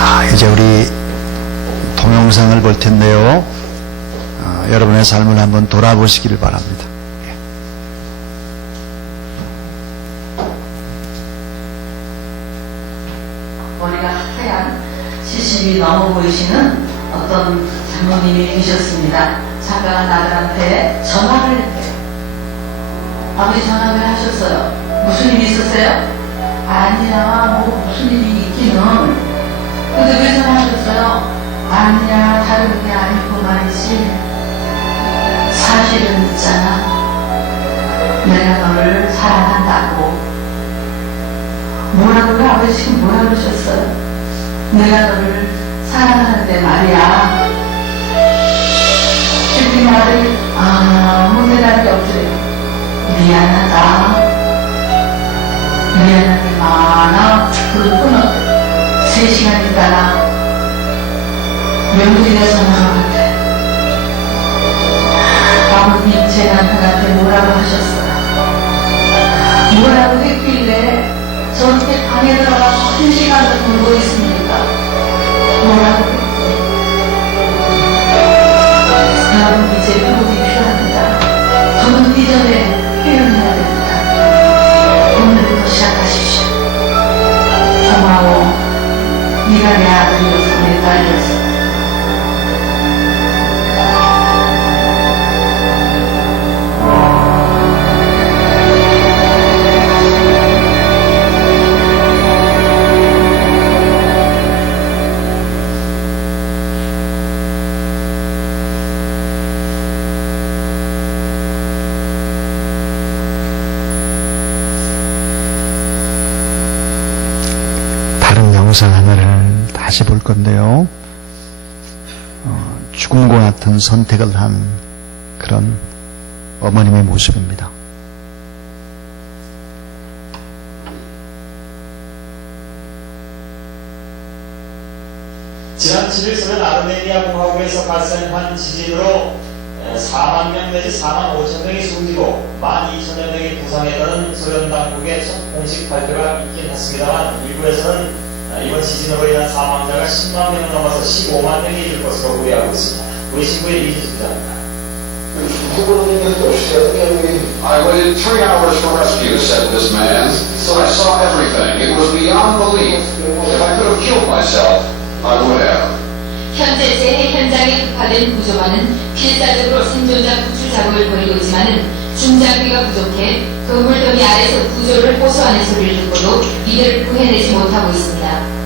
자, 이제 우리 동영상을 볼 텐데요. 여러분의 삶을 한번 돌아보시기를 바랍니다. 머리가 하얀 70이 넘어 보이시는 어떤 장모님이 계셨습니다. 잠깐 아들한테 전화를 했대요. 아버지 전화 왜 하셨어요? 무슨 일 있었어요? 아니야, 뭐 무슨 일이 있기는. 근데 왜 전화하셨어요? 아니야, 다른 게 아니고 말이지. 사실은 있잖아. 내가 너를 사랑한다고. 뭐라고요? 아버지 지금 뭐라 그러셨어요? 내가 너를 사랑하는데 말이야. 우리 아들이 아무 대답이 없어요. 미안하다. 미안한 게 많아. 그걸 끊었대. 3시간 있다가 며느리가 전화가 왔대. 아버님 제 남편한테 뭐라고 하셨어요? 뭐라고 했길래 저렇게 방에 들어가서 1시간을 돌고 있습니까? 뭐라고 했어요? 여러분 이제 회복이 필요합니다. 저는 이전에 표현해야 됩니다. 오늘부터 시작하십시오. 고마워. 네가 내 아들이어서 내 딸이어서. 영상 하나를 다시 볼 건데요. 죽음과 같은 선택을 한 그런 어머님의 모습입니다. 지난 7일 소련 아르메니아 공화국에서 발생한 지진으로 4만 명 내지 4만 5천 명이 숨지고 12,000여 명이 부상했다는 소련 당국의 첫 공식 발표가 있긴 했습니다만 일부에서는 이번 지진으로 인한 사망자가 10만 명을 넘어서 15만 명이 이를 것으로 우려하고 있습니다. 우리 신부의 이희수 기자입니다. I waited 3 hours for rescue, said this man. So I saw everything. It was beyond belief. If I could have killed myself, I would have. 현재 재해 현장에 급파된 구조반은 필사적으로 생존자 구출 작업을 벌이고 있지만은 중장비가 부족해 그물더미 아래서 구조를 호소하는 소리를 듣고도 이들을 구해내지 못하고 있습니다.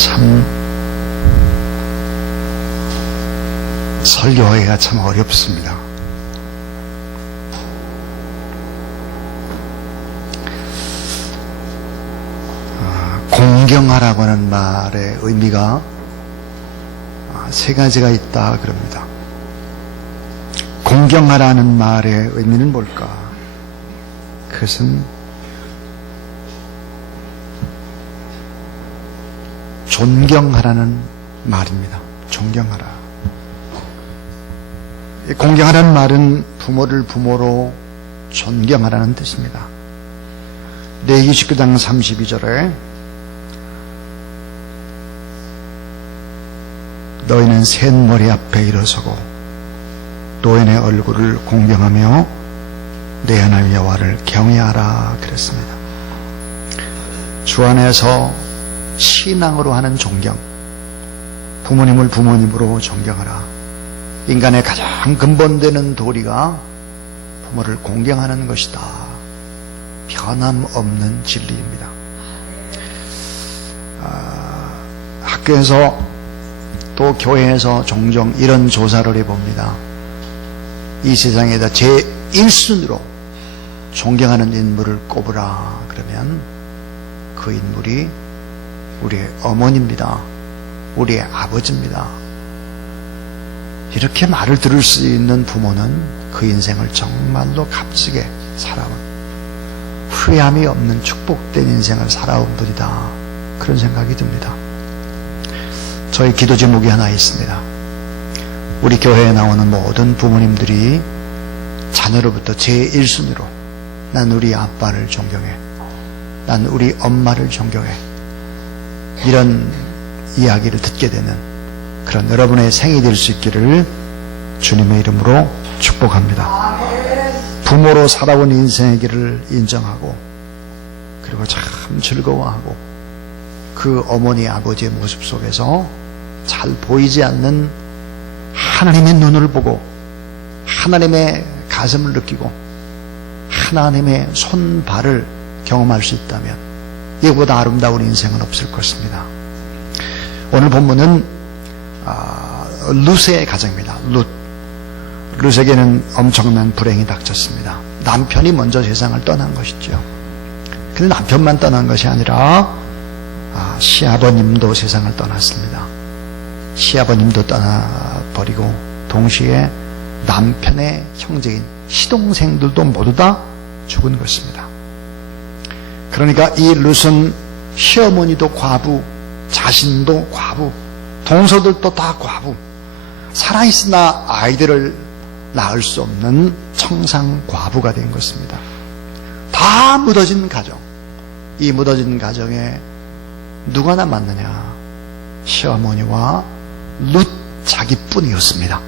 참 설교하기가 참 어렵습니다. 공경하라고 하는 말의 의미가 세 가지가 있다 그럽니다. 공경하라는 말의 의미는 뭘까? 그것은 존경하라는 말입니다. 존경하라. 공경하라는 말은 부모를 부모로 존경하라는 뜻입니다. 레위기 19장 32절에 너희는 셋머리 앞에 일어서고 노인의 얼굴을 공경하며 내 하나님 여호와를 경외하라 그랬습니다. 주 안에서 신앙으로 하는 존경, 부모님을 부모님으로 존경하라. 인간의 가장 근본되는 도리가 부모를 공경하는 것이다. 변함없는 진리입니다. 학교에서 또 교회에서 종종 이런 조사를 해봅니다. 이 세상에다 제1순위로 존경하는 인물을 꼽으라 그러면 그 인물이 우리의 어머니입니다. 우리의 아버지입니다. 이렇게 말을 들을 수 있는 부모는 그 인생을 정말로 값지게 살아온, 후회함이 없는 축복된 인생을 살아온 분이다. 그런 생각이 듭니다. 저희 기도 제목이 하나 있습니다. 우리 교회에 나오는 모든 부모님들이 자녀로부터 제1순위로 난 우리 아빠를 존경해, 난 우리 엄마를 존경해, 이런 이야기를 듣게 되는 그런 여러분의 생이 될 수 있기를 주님의 이름으로 축복합니다. 부모로 살아온 인생의 길을 인정하고 그리고 참 즐거워하고 그 어머니 아버지의 모습 속에서 잘 보이지 않는 하나님의 눈을 보고 하나님의 가슴을 느끼고 하나님의 손발을 경험할 수 있다면 이보다 아름다운 인생은 없을 것입니다. 오늘 본문은 룻의 가정입니다. 룻에게는 엄청난 불행이 닥쳤습니다. 남편이 먼저 세상을 떠난 것이죠. 근데 남편만 떠난 것이 아니라 시아버님도 세상을 떠났습니다. 시아버님도 떠나버리고 동시에 남편의 형제인 시동생들도 모두 다 죽은 것입니다. 그러니까 이 룻은 시어머니도 과부, 자신도 과부, 동서들도 다 과부, 살아있으나 아이들을 낳을 수 없는 청상 과부가 된 것입니다. 다 묻어진 가정. 이 묻어진 가정에 누가 남았느냐? 시어머니와 룻 자기뿐이었습니다.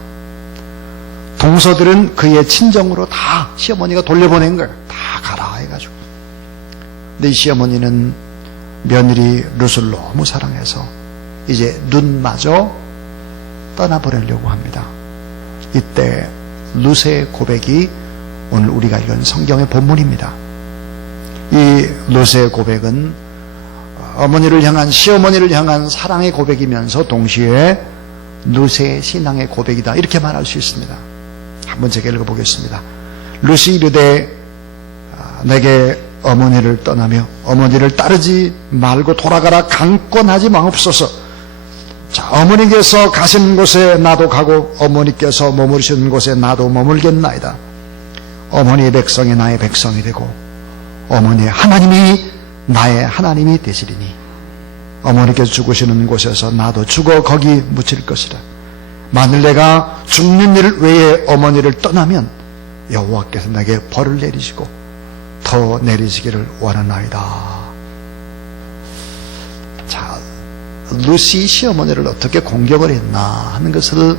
동서들은 그의 친정으로 다 시어머니가 돌려보낸 거예요. 다 가라 해가지고. 근데 이 시어머니는 며느리 룻을 너무 사랑해서 이제 룻마저 떠나보내려고 합니다. 이때 룻의 고백이 오늘 우리가 읽은 성경의 본문입니다. 이 룻의 고백은 어머니를 향한, 시어머니를 향한 사랑의 고백이면서 동시에 룻의 신앙의 고백이다, 이렇게 말할 수 있습니다. 한번 제가 읽어보겠습니다. 룻이 이르되 내게 어머니를 떠나며 어머니를 따르지 말고 돌아가라 강권하지 마옵소서. 자, 어머니께서 가시는 곳에 나도 가고 어머니께서 머무르시는 곳에 나도 머물겠나이다. 어머니의 백성이 나의 백성이 되고 어머니의 하나님이 나의 하나님이 되시리니 어머니께서 죽으시는 곳에서 나도 죽어 거기 묻힐 것이라. 만일 내가 죽는 일 외에 어머니를 떠나면 여호와께서 내게 벌을 내리시고 더 내리시기를 원하나이다. 자, 룻이 시어머니를 어떻게 공격을 했나 하는 것을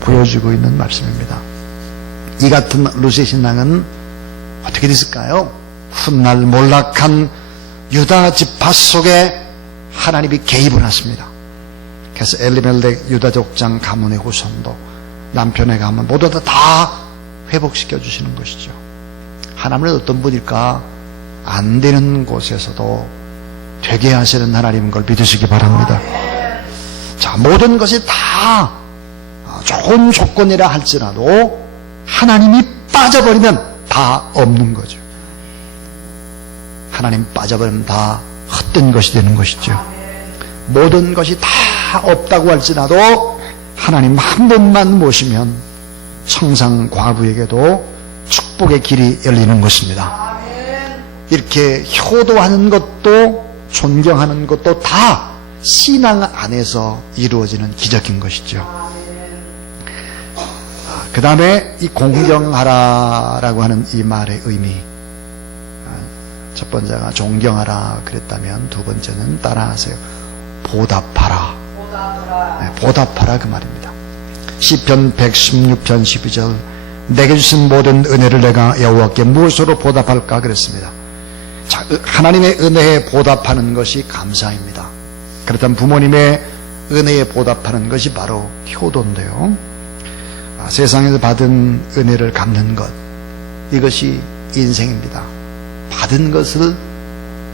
보여주고 있는 말씀입니다. 이 같은 룻의 신앙은 어떻게 됐을까요? 훗날 몰락한 유다 지파 속에 하나님이 개입을 하십니다. 그래서 엘리멜렉 유다 족장 가문의 후손도 남편의 가문 모두 다 회복시켜 주시는 것이죠. 하나님은 어떤 분일까? 안 되는 곳에서도 되게 하시는 하나님인 걸 믿으시기 바랍니다. 자, 모든 것이 다 좋은 조건이라 할지라도 하나님이 빠져버리면 다 없는 거죠. 하나님 빠져버리면 다 헛된 것이 되는 것이죠. 모든 것이 다 없다고 할지라도 하나님 한 분만 모시면 청상 과부에게도 축복의 길이 열리는 것입니다. 이렇게 효도하는 것도 존경하는 것도 다 신앙 안에서 이루어지는 기적인 것이죠. 그 다음에 이 공경하라라고 하는 이 말의 의미, 첫 번째가 존경하라 그랬다면 두 번째는 따라하세요. 보답하라. 네, 보답하라 그 말입니다. 시편 116편 12절 내게 주신 모든 은혜를 내가 여호와께 무엇으로 보답할까 그랬습니다. 자, 하나님의 은혜에 보답하는 것이 감사입니다. 그렇다면 부모님의 은혜에 보답하는 것이 바로 효도인데요. 세상에서 받은 은혜를 갚는 것, 이것이 인생입니다. 받은 것을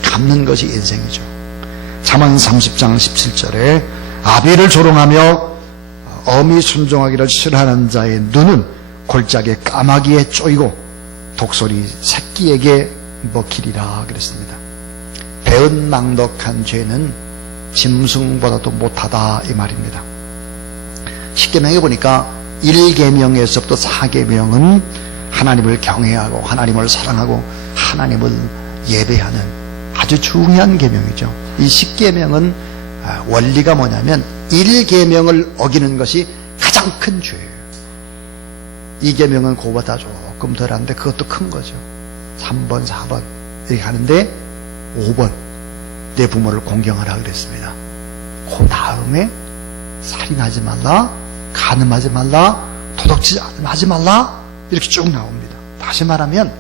갚는 것이 인생이죠. 잠언 30장 17절에 아비를 조롱하며 어미 순종하기를 싫어하는 자의 눈은 골짜기에 까마귀에 쪼이고 독소리 새끼에게 먹히리라 그랬습니다. 배은망덕한 죄는 짐승보다도 못하다 이 말입니다. 십계명에 보니까 1계명에서부터 4계명은 하나님을 경외하고 하나님을 사랑하고 하나님을 예배하는 아주 중요한 계명이죠. 이 10계명은 원리가 뭐냐면 1계명을 어기는 것이 가장 큰 죄예요. 2계명은 그거보다 조금 덜한데 그것도 큰 거죠. 3번, 4번 이렇게 하는데 5번 내 부모를 공경하라 그랬습니다. 그 다음에 살인하지 말라, 간음하지 말라, 도둑질하지 말라 이렇게 쭉 나옵니다. 다시 말하면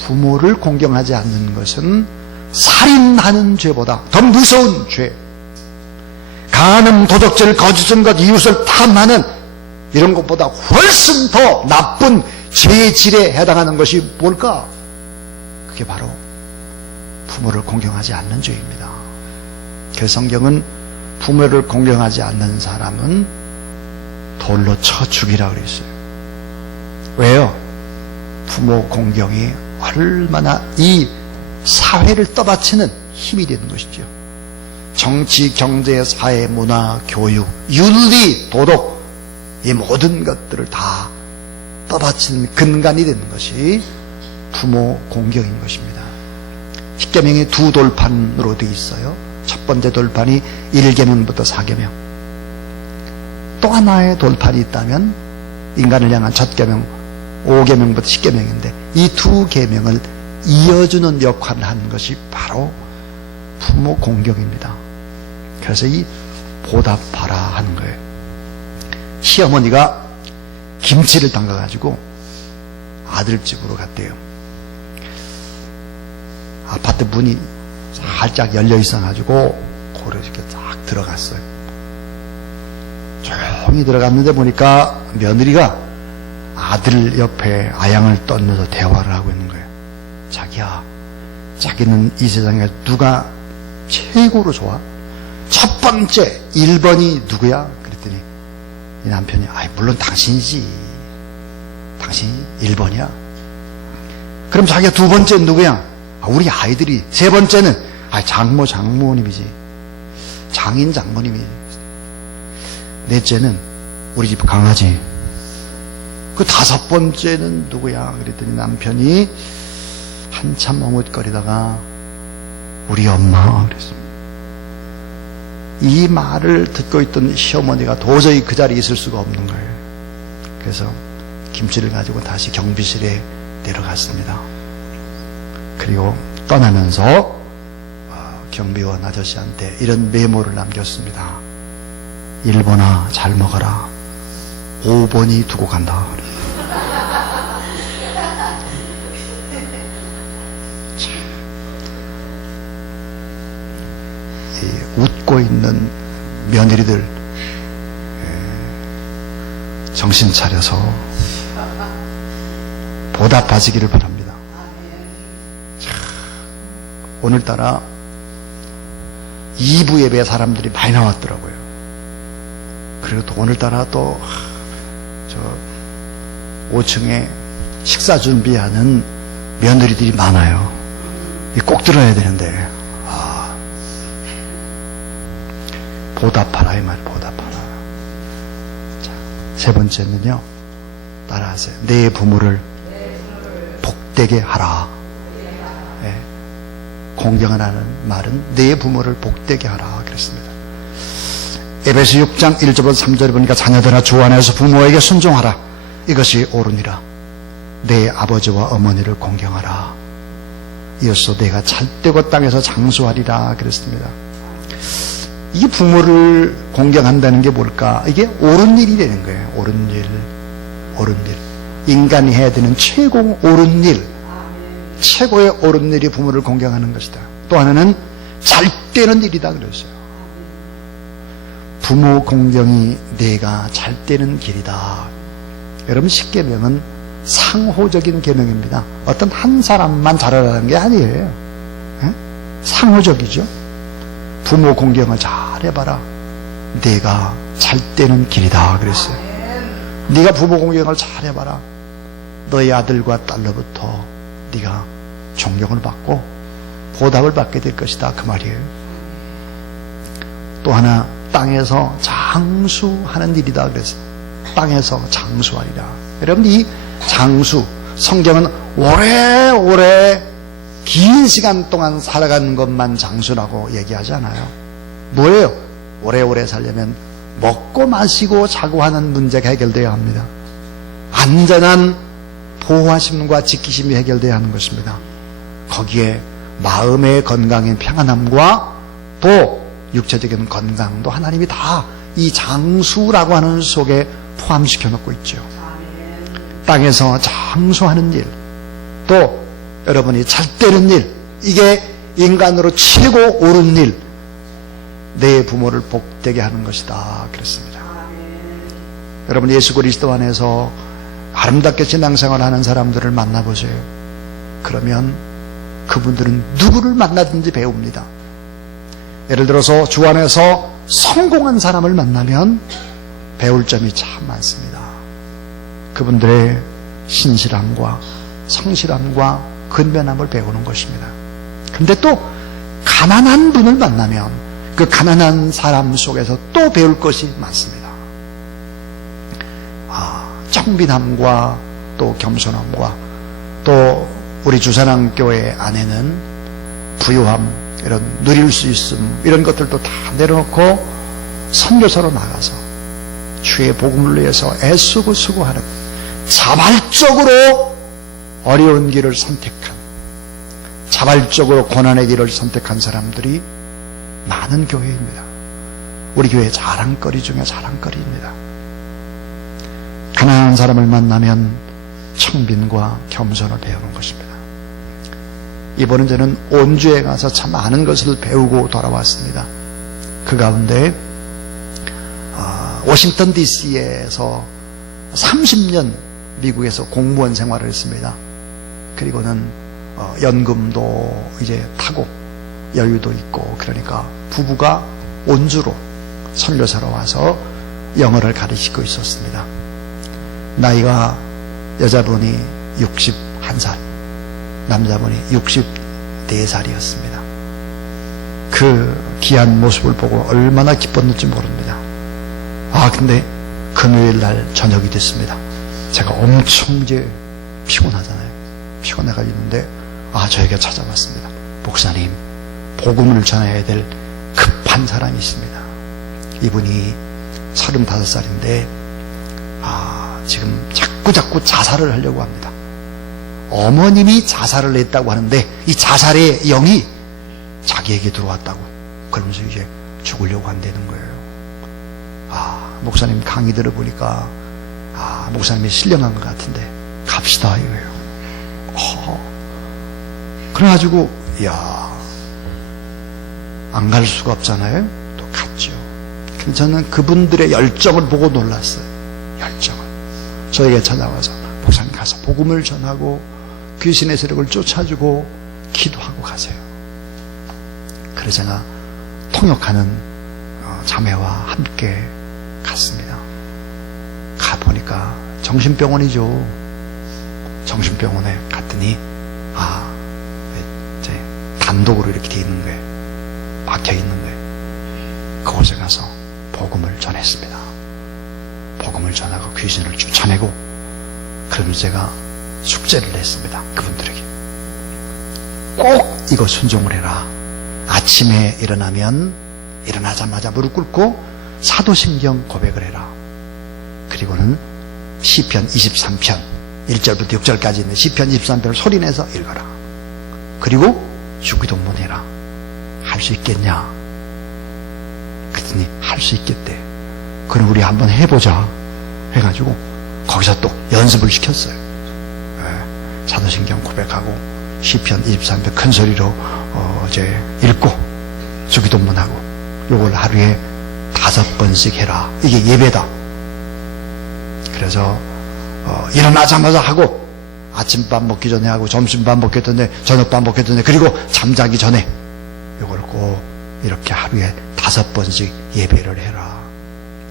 부모를 공경하지 않는 것은 살인하는 죄보다 더 무서운 죄, 간음, 도둑질, 거짓은 것, 이웃을 탐하는 이런 것보다 훨씬 더 나쁜 죄의 질에 해당하는 것이 뭘까? 그게 바로 부모를 공경하지 않는 죄입니다. 그래서 성경은 부모를 공경하지 않는 사람은 돌로 쳐 죽이라 그랬어요. 왜요? 부모 공경이 얼마나 이 사회를 떠받치는 힘이 되는 것이죠. 정치, 경제, 사회, 문화, 교육, 윤리, 도덕 이 모든 것들을 다 떠받치는 근간이 되는 것이 부모 공경인 것입니다. 십계명이 두 돌판으로 되어 있어요. 첫 번째 돌판이 1계명부터 4계명. 또 하나의 돌판이 있다면 인간을 향한 첫 계명 5계명부터 10계명인데 이 두 계명을 이어주는 역할을 하는 것이 바로 부모 공경입니다. 그래서 이 보답하라 하는 거예요. 시어머니가 김치를 담가가지고 아들 집으로 갔대요. 아파트 문이 살짝 열려 있어가지고 고려 이렇게 딱 들어갔어요. 조용히 들어갔는데 보니까 며느리가 아들 옆에 아양을 떠면서 대화를 하고 있는 거예요. 자기야, 자기는 이 세상에 누가 최고로 좋아? 첫 번째 1번이 누구야? 그랬더니 이 남편이 물론 당신이지. 당신이 1번이야. 그럼 자기가 두 번째는 누구야? 우리 아이들이. 세 번째는 장모님이지. 장모님이. 넷째는 우리 집 강아지. 그 다섯 번째는 누구야? 그랬더니 남편이 한참 머뭇거리다가 우리 엄마 그랬습니다. 이 말을 듣고 있던 시어머니가 도저히 그 자리에 있을 수가 없는 거예요. 그래서 김치를 가지고 다시 경비실에 내려갔습니다. 그리고 떠나면서 경비원 아저씨한테 이런 메모를 남겼습니다. 1번아 잘 먹어라. 5번이 두고 간다. 웃고 있는 며느리들 정신 차려서 보답하시기를 바랍니다. 오늘따라 2부 예배 사람들이 많이 나왔더라고요. 그리고 또 오늘따라 또, 5층에 식사 준비하는 며느리들이 많아요. 꼭 들어야 되는데, 보답하라, 이 말, 보답하라. 자, 세 번째는요, 따라하세요. 내 부모를 복되게 하라. 예. 공경하라는 말은 내 부모를 복되게 하라. 그랬습니다. 에베소 6장 1절부터 3절에 보니까 자녀들아 주 안에서 부모에게 순종하라. 이것이 옳으니라. 내 아버지와 어머니를 공경하라. 이어서 내가 잘되고 땅에서 장수하리라. 그랬습니다. 이 부모를 공경한다는 게 뭘까? 이게 옳은 일이 되는 거예요. 옳은 일, 옳은 일. 인간이 해야 되는 최고 옳은 일, 최고의 옳은 일이 부모를 공경하는 것이다. 또 하나는 잘 되는 일이다 그랬어요. 부모 공경이 내가 잘 되는 길이다. 여러분, 십계명은 상호적인 계명입니다. 어떤 한 사람만 잘하라는 게 아니에요. 에? 상호적이죠. 부모 공경을 잘 해봐라. 내가 잘 되는 길이다 그랬어요. 네가 부모 공경을 잘 해봐라. 너희 아들과 딸로부터 네가 존경을 받고 보답을 받게 될 것이다 그 말이에요. 또 하나, 땅에서 장수하는 일이다 그랬어요. 땅에서 장수하리라. 여러분, 이 장수, 성경은 오래오래 긴 시간 동안 살아가는 것만 장수라고 얘기하지 않아요. 뭐예요? 오래오래 살려면 먹고 마시고 자고 하는 문제가 해결되어야 합니다. 안전한 보호하심과 지키심이 해결되어야 하는 것입니다. 거기에 마음의 건강인 평안함과 또 육체적인 건강도 하나님이 다 이 장수라고 하는 속에 포함시켜 놓고 있죠. 땅에서 장수하는 일, 또 여러분이 잘 되는 일, 이게 인간으로 최고 옳은 일, 내 부모를 복되게 하는 것이다 그랬습니다. 여러분, 예수 그리스도 안에서 아름답게 신앙생활 하는 사람들을 만나보세요. 그러면 그분들은 누구를 만나든지 배웁니다. 예를 들어서 주 안에서 성공한 사람을 만나면 배울 점이 참 많습니다. 그분들의 신실함과 성실함과 근면함을 배우는 것입니다. 근데 또 가난한 분을 만나면 그 가난한 사람 속에서 또 배울 것이 많습니다. 청빈함과 또 겸손함과 또 우리 주산항교회 안에는 부유함, 이런 누릴 수 있음, 이런 것들도 다 내려놓고 선교사로 나가서 주의 복음을 위해서 애쓰고 수고하는, 자발적으로 어려운 길을 선택한, 자발적으로 고난의 길을 선택한 사람들이 많은 교회입니다. 우리 교회 자랑거리 중에 자랑거리입니다. 가난한 사람을 만나면 청빈과 겸손을 배우는 것입니다. 이번에 저는 온주에 가서 참 많은 것을 배우고 돌아왔습니다. 그 가운데 워싱턴 DC에서 30년 미국에서 공무원 생활을 했습니다. 그리고는 연금도 이제 타고 여유도 있고, 그러니까 부부가 온주로 선교사로 와서 영어를 가르치고 있었습니다. 나이가 여자분이 61살, 남자분이 64살이었습니다. 그 귀한 모습을 보고 얼마나 기뻤는지 모릅니다. 근데 금요일 날 저녁이 됐습니다. 제가 엄청 이제 피곤하잖아요. 피곤해가 있는데 저에게 찾아왔습니다. 목사님, 복음을 전해야 될 급한 사람이 있습니다. 이분이 35살인데 지금 자꾸 자살을 하려고 합니다. 어머님이 자살을 했다고 하는데 이 자살의 영이 자기에게 들어왔다고, 그러면서 이제 죽으려고 한다는 거예요. 목사님 강의 들어보니까 목사님이 신령한 것 같은데 갑시다 이거예요. 그래가지고 안 갈 수가 없잖아요. 또 갔죠. 근데 저는 그분들의 열정을 보고 놀랐어요. 열정을. 저에게 찾아와서 목사님 가서 복음을 전하고 귀신의 세력을 쫓아주고 기도하고 가세요. 그래서 제가 통역하는 자매와 함께 갔습니다. 가보니까 정신병원이죠. 정신병원에 갔더니 이제 단독으로 이렇게 돼 있는 거예요. 막혀 있는 거예요. 그곳에 가서 복음을 전했습니다. 복음을 전하고 귀신을 쫓아내고, 그러면서 제가 숙제를 냈습니다. 그분들에게 꼭 이거 순종을 해라. 아침에 일어나자마자 무릎 꿇고 사도신경 고백을 해라. 그리고는 시편 23편 1절부터 6절까지 있는 시편 23편을 소리내서 읽어라. 그리고 주기도문 해라. 할 수 있겠냐? 그랬더니 할 수 있겠대. 그럼 우리 한번 해보자 해가지고 거기서 또 연습을 시켰어요. 사도신경 고백하고 시편 23편 큰 소리로 이제 읽고 주기도문하고, 요걸 하루에 5번씩 해라. 이게 예배다. 그래서 일어나자마자 하고, 아침밥 먹기 전에 하고, 점심밥 먹기 전에, 저녁밥 먹기 전에, 그리고 잠자기 전에 요걸 꼭 이렇게 하루에 5번씩 예배를 해라.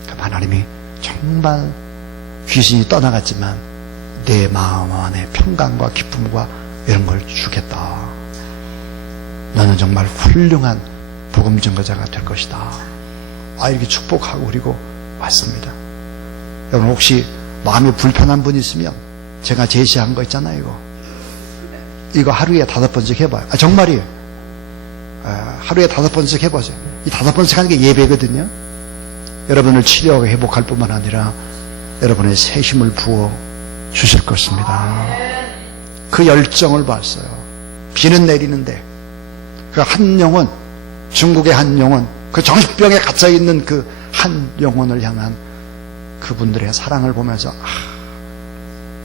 그럼 하나님이 정말 귀신이 떠나갔지만 내 마음 안에 평강과 기쁨과 이런 걸 주겠다. 너는 정말 훌륭한 복음 증거자가 될 것이다. 이렇게 축복하고 그리고 왔습니다. 여러분 혹시 마음이 불편한 분 있으면 제가 제시한 거 있잖아요. 이거 하루에 5번씩 해봐요. 정말이에요. 하루에 5번씩 해보세요. 이 5번씩 하는 게 예배거든요. 여러분을 치료하고 회복할 뿐만 아니라 여러분의 새 힘을 부어 주실 것입니다. 그 열정을 봤어요. 비는 내리는데 그 한 영혼, 중국의 한 영혼, 그 정신병에 갇혀있는 그 한 영혼을 향한 그분들의 사랑을 보면서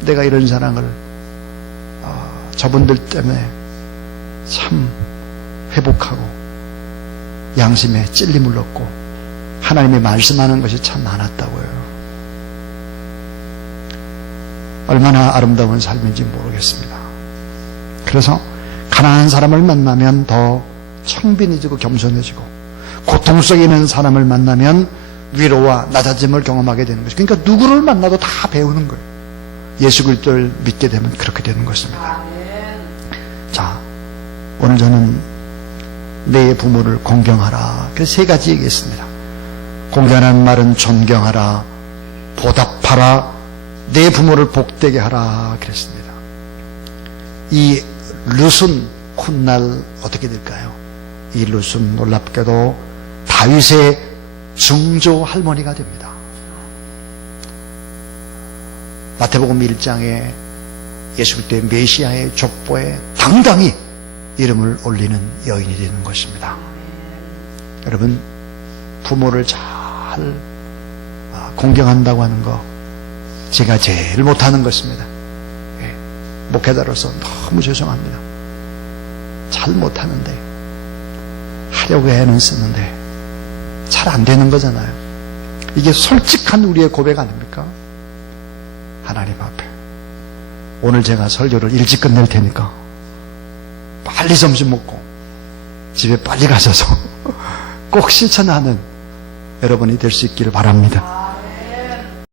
내가 이런 사랑을 저분들 때문에 참 회복하고 양심에 찔림을 얻고 하나님의 말씀하는 것이 참 많았다고요. 얼마나 아름다운 삶인지 모르겠습니다. 그래서 가난한 사람을 만나면 더 청빈해지고 겸손해지고, 고통 속에 있는 사람을 만나면 위로와 낮아짐을 경험하게 되는 것이죠. 그러니까 누구를 만나도 다 배우는 거예요. 예수 그리스도를 믿게 되면 그렇게 되는 것입니다. 자, 오늘 저는 내 부모를 공경하라. 그래서 3가지 얘기했습니다. 공경하는 말은 존경하라, 보답하라, 내 부모를 복되게 하라 그랬습니다. 이 룻은 훗날 어떻게 될까요? 이 룻은 놀랍게도 다윗의 증조 할머니가 됩니다. 마태복음 1장에 예수 그리스도의 메시아의 족보에 당당히 이름을 올리는 여인이 되는 것입니다. 여러분, 부모를 잘 공경한다고 하는 거 제가 제일 못하는 것입니다. 목회자로서 너무 죄송합니다. 잘 못하는데, 하려고 애는 쓰는데 잘 안 되는 거잖아요. 이게 솔직한 우리의 고백 아닙니까? 하나님 앞에 오늘 제가 설교를 일찍 끝낼 테니까 빨리 점심 먹고 집에 빨리 가셔서 꼭 실천하는 여러분이 될 수 있기를 바랍니다.